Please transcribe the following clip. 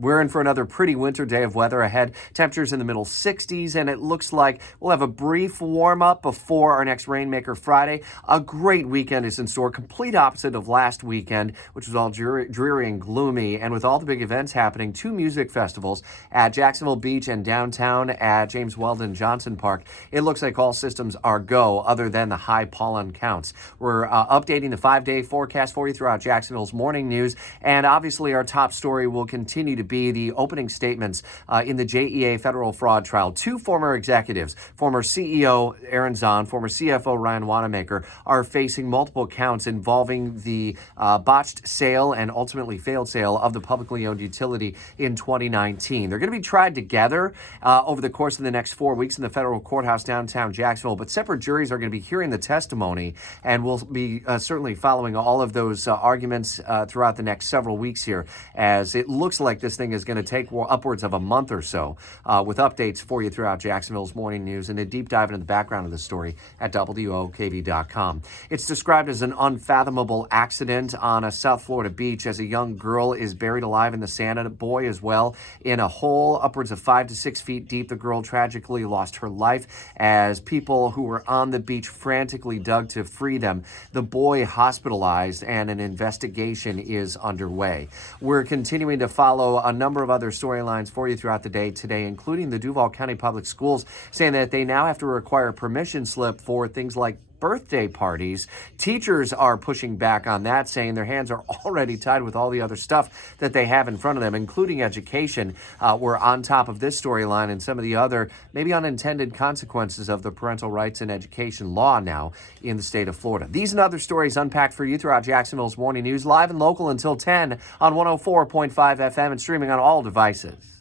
We're in for another pretty winter day of weather ahead. Temperatures in the middle 60s, and it looks like we'll have a brief warm-up before our next Rainmaker Friday. A great weekend is in store, complete opposite of last weekend, which was all dreary and gloomy. And with all the big events happening, 2 music festivals at Jacksonville Beach and downtown at James Weldon Johnson Park, it looks like all systems are go, other than the high pollen counts. We're updating the 5-day forecast for you throughout Jacksonville's morning news, and obviously our top story will continue to be the opening statements in the JEA federal fraud trial. 2 former executives, former CEO Aaron Zahn, former CFO Ryan Wanamaker, are facing multiple counts involving the botched sale and ultimately failed sale of the publicly owned utility in 2019. They're going to be tried together over the course of the next 4 weeks in the federal courthouse downtown Jacksonville, but separate juries are going to be hearing the testimony, and we'll be certainly following all of those arguments throughout the next several weeks here, as it looks like this thing is going to take upwards of a month or so, with updates for you throughout Jacksonville's morning news and a deep dive into the background of the story at WOKV.com. It's described as an unfathomable accident on a South Florida beach as a young girl is buried alive in the sand, and a boy as well in a hole upwards of 5 to 6 feet deep. The girl tragically lost her life as people who were on the beach frantically dug to free them. The boy hospitalized, and an investigation is underway. We're continuing to follow a number of other storylines for you throughout the day today, including the Duval County Public Schools saying that they now have to require a permission slip for things like birthday parties. Teachers are pushing back on that, saying their hands are already tied with all the other stuff that they have in front of them, including education. We're on top of this storyline and some of the other maybe unintended consequences of the parental rights and education law now in the state of Florida. These and other stories unpacked for you throughout Jacksonville's morning news, live and local until 10 on 104.5 FM and streaming on all devices.